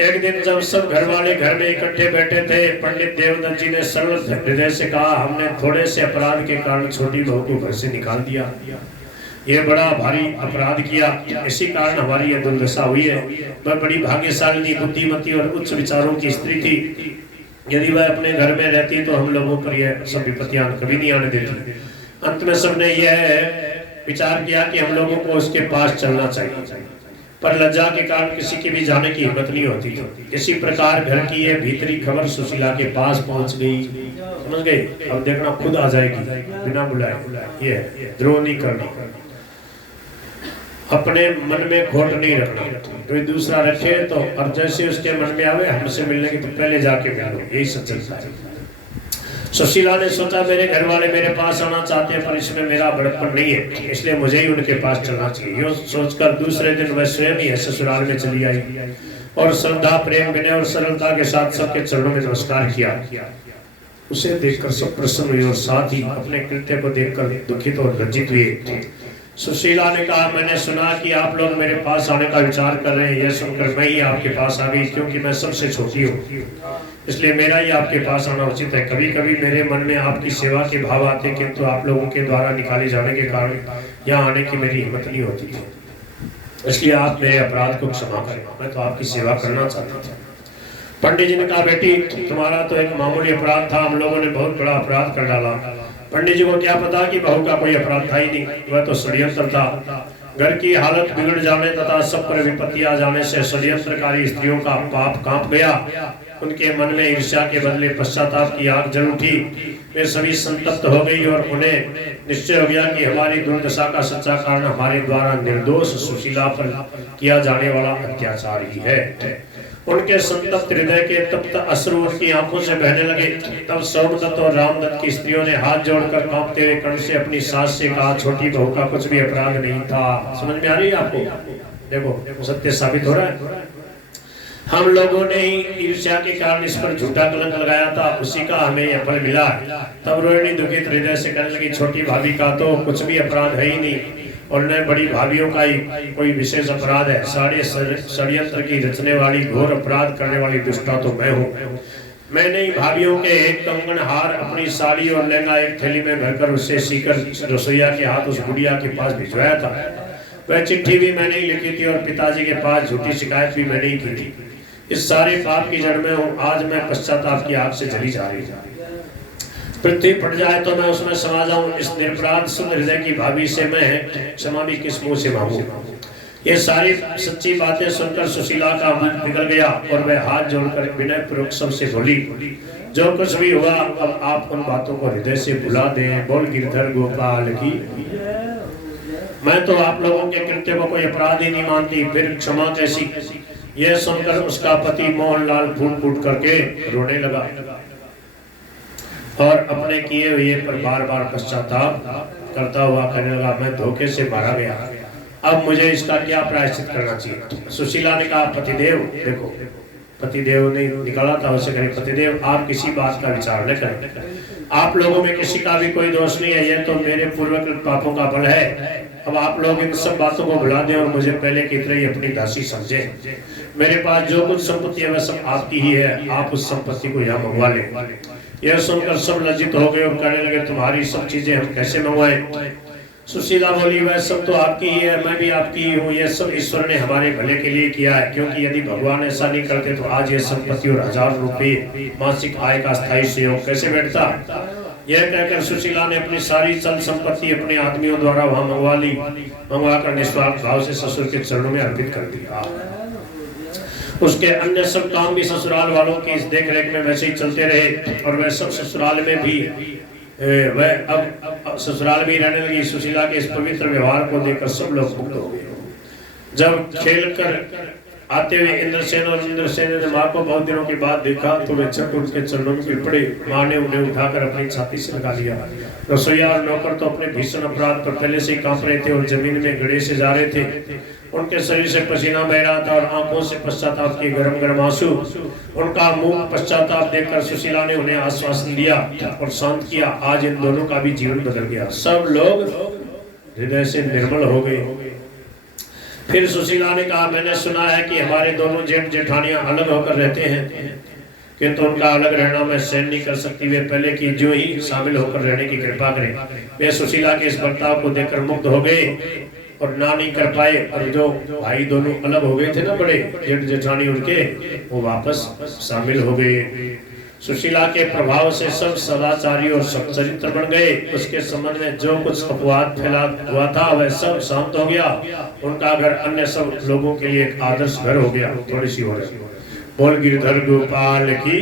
एक दिन जब सब घर वाले घर में इकट्ठे बैठे थे, पंडित देवदत्त जी ने सर्व हृदय से कहा, हमने थोड़े से अपराध के कारण छोटी बहू को घर से निकाल दिया, ये बड़ा भारी अपराध किया, इसी कारण हमारी यह दुर्दशा हुई है। वह बड़ी भाग्यशाली, बुद्धिमती और उच्च विचारों की स्त्री थी। यदि वह अपने घर में रहती तो हम लोगों पर यह सब विपत्तियां कभी नहीं आने देती। अंत में सबने यह विचार किया कि हम लोगों को उसके पास चलना चाहिए, पर लज्जा के कारण किसी की भी जाने की हिम्मत नहीं होती थी। इसी प्रकार घर की यह भीतरी खबर सुशीला के पास पहुंच गई। समझ गए? अब देखना खुद आ जाएगी बिना बुलाए। ये द्रोह नहीं करना, अपने मन में खोट नहीं रखना। कोई दूसरा रखे तो, और जैसे उसके मन में आवे हमसे मिलने की तो पहले जाके मिलो, यही सच्चाई है। सुशीला ने सोचा मेरे घर वाले मेरे पास आना चाहते हैं, पर इसमें मेरा बड़प्पन नहीं है, इसलिए मुझे ही उनके पास चलना चाहिए। यूं सोचकर दूसरे दिन वह स्वयं ही ससुराल में चली आई और श्रद्धा, प्रेम, विनय और सरलता के साथ सबके चरणों में नमस्कार किया। उसे देखकर सब प्रसन्न हुए और साथ ही अपने कृत्य को देखकर दुखित और लज्जित हुए। सुशीला ने कहा, मैंने सुना कि आप लोग मेरे पास आने का विचार कर रहे हैं। यह सुनकर मैं ही आपके पास आ गई, क्योंकि मैं सबसे छोटी हूँ, इसलिए मेरा ही आपके पास आना उचित है। कभी कभी मेरे मन में आपकी सेवा के भाव आते, किंतु आप लोगों के द्वारा निकाले जाने के कारण यहाँ आने की मेरी हिम्मत नहीं होती थी, इसलिए आप मेरे अपराध को क्षमा करें, मैं तो आपकी सेवा करना चाहती थी। पंडित जी ने कहा, बेटी तुम्हारा तो एक मामूली अपराध था, हम लोगों ने बहुत बड़ा अपराध कर डाला। पंडित जी को क्या पता कि बहू का कोई अपराध था ही नहीं, वह तो षड्यंत्र था। घर की हालत बिगड़ जाने तथा सब पर विपत्ति आ जाने से षड्यंत्रकारी स्त्रियों का पाप कांप गया। उनके मन में ईर्ष्या के बदले पश्चाताप की आग जल उठी। वे सभी संतप्त हो गई और उन्हें निश्चय हो गया कि हमारी दुर्दशा का सच्चा कारण हमारे द्वारा निर्दोष सुशीला पर किया जाने वाला अत्याचार ही है। उनके संतप्त हृदय के तप्त अश्रु उनकी आंखों से बहने लगे। तब सोमदत्त और रामदत्त की स्त्रियों ने हाथ जोड़कर कांपते हुए कर्ण से अपनी सास से कहा, छोटी बहू का कुछ भी अपराध नहीं था। समझ में आ रही है आपको? देखो सत्य साबित हो रहा है। हम लोगों ने ही ईर्ष्या के कारण इस पर झूठा कलंक लगाया था, उसी का हमें यह फल मिला। तब रोहिणी दुखित हृदय से कहने लगी, छोटी भाभी का तो कुछ भी अपराध है ही नहीं, और न बड़ी भाभियों का ही कोई विशेष अपराध है। सारे षड्यंत्र की रचने वाली, घोर अपराध करने वाली दुष्टा तो मैं हूँ। मैंने ही भाभियों के एक कंगन हार, अपनी साड़ी और लहंगा एक थैली में भरकर उससे सीकर रसोईया के हाथ उस गुड़िया के पास भिजवाया था। वह चिट्ठी भी मैंने ही लिखी थी और पिताजी के पास झूठी शिकायत भी मैंने ही की थी। इस सारे पाप की जड़ में हूँ। आज मैं पश्चाताप की आग से जली जा रही हूँ। पृथ्वी फट जाए तो मैं उसमें समा जाऊं। इस निर्पराध शुद्ध हृदय की भाभी से मैं क्षमा भी किस मुंह से मांगूं? ये सारी सच्ची बातें सुनकर सुशीला का मन पिघल गया और वह हाथ जोड़कर विनय पूर्वक सबसे बोली, जो कुछ भी हुआ अब आप उन बातों को हृदय से भुला दें। बोल गिरधर गोपाल की। मैं तो आप लोगों के कृत्य को कोई अपराध ही नहीं मानती, फिर क्षमा कैसी? यह सुनकर उसका पति मोहनलाल फूट फूट करके रोने लगा और अपने किए हुए पर बार बार पश्चाताप करता हुआ कहने लगा, मैं धोखे से मारा गया, अब मुझे इसका क्या प्रायश्चित करना चाहिए? सुशीला ने कहा, पतिदेव देखो, पतिदेव ने निकाला था उसे, कहे पतिदेव आप किसी बात का विचार न करें, आप लोगों में किसी का भी कोई दोष नहीं है, यह तो मेरे पूर्वकृत पापों का फल है। अब आप लोग इन सब बातों को भुला दें और मुझे पहले की तरह ही अपनी दासी समझें। मेरे पास जो कुछ संपत्ति है वह सब आपकी ही है, आप उस संपत्ति को यहाँ मंगवा लें। यह सुनकर सब लज्जित हो गए और कहने लगे, तुम्हारी सब चीजें हम कैसे मंगवाएं? सुशीला बोली, वह सब तो आपकी ही है, मैं भी आपकी ही हूँ। यह सब ईश्वर ने हमारे भले के लिए किया है, क्योंकि यदि भगवान ऐसा नहीं करते तो आज ये संपत्ति और 1000 रुपये मासिक आय का स्थायी सहयोग कैसे बैठता? यह कहकर सुशीला ने अपनी सारी चल संपत्ति अपने आदमियों द्वारा वहां मंगवाकर निस्वार्थ भाव से ससुर के चरणों में अर्पित कर दिया। उसके अन्य सब काम भी ससुराल वालों की इस देखरेख में वैसे ही चलते रहे और वह सब ससुराल में भी वह अब ससुराल में रहने लगी। सुशीला के इस पवित्र व्यवहार को देखकर सब लोग मुक्त हो गए। जब खेल कर आते हुए इंद्रसेन ने माँ को बहुत दिनों के बाद देखा तो वे झट उठ के चरणों में गिर पड़े। माँ ने उन्हें उठाकर अपनी छाती से लगा लिया। रसोईया और नौकर तो अपने भीषण अपराध पर पहले से ही कांप रहे थे और जमीन में गड़े से जा रहे थे। उनके शरीर से पसीना बह रहा था और आंखों से पश्चाताप के गरम गरम आंसू। उनका मुंह पश्चाताप देखकर सुशीला ने उन्हें आश्वासन दिया और शांत किया। आज इन दोनों का भी जीवन बदल गया। सब लोग हृदय से निर्मल हो गए। फिर सुशीला ने कहा, मैंने सुना है कि हमारे दोनों जेठ जेठानियां अलग होकर रहते हैं, किंतु उनका अलग रहना मैं सहन नहीं कर सकती। वे पहले की जो ही शामिल होकर रहने की कृपा करें। वे सुशीला के इस बर्ताव को देखकर मुग्ध हो गए और ना नहीं कर पाए। और जो भाई दोनों अलग हो गए थे ना, बड़े जेठ जेठानी उनके, वो वापस शामिल हो गए। सुशीला के प्रभाव से सब सदाचारी और सच्चरित्र बन गए। उसके संबंध में जो कुछ अपवाद फैला हुआ था वह सब शांत हो गया। उनका घर अन्य सब लोगों के लिए एक आदर्श घर हो गया। थोड़ी सी हो रही। बोल गिरधर गोपाल की।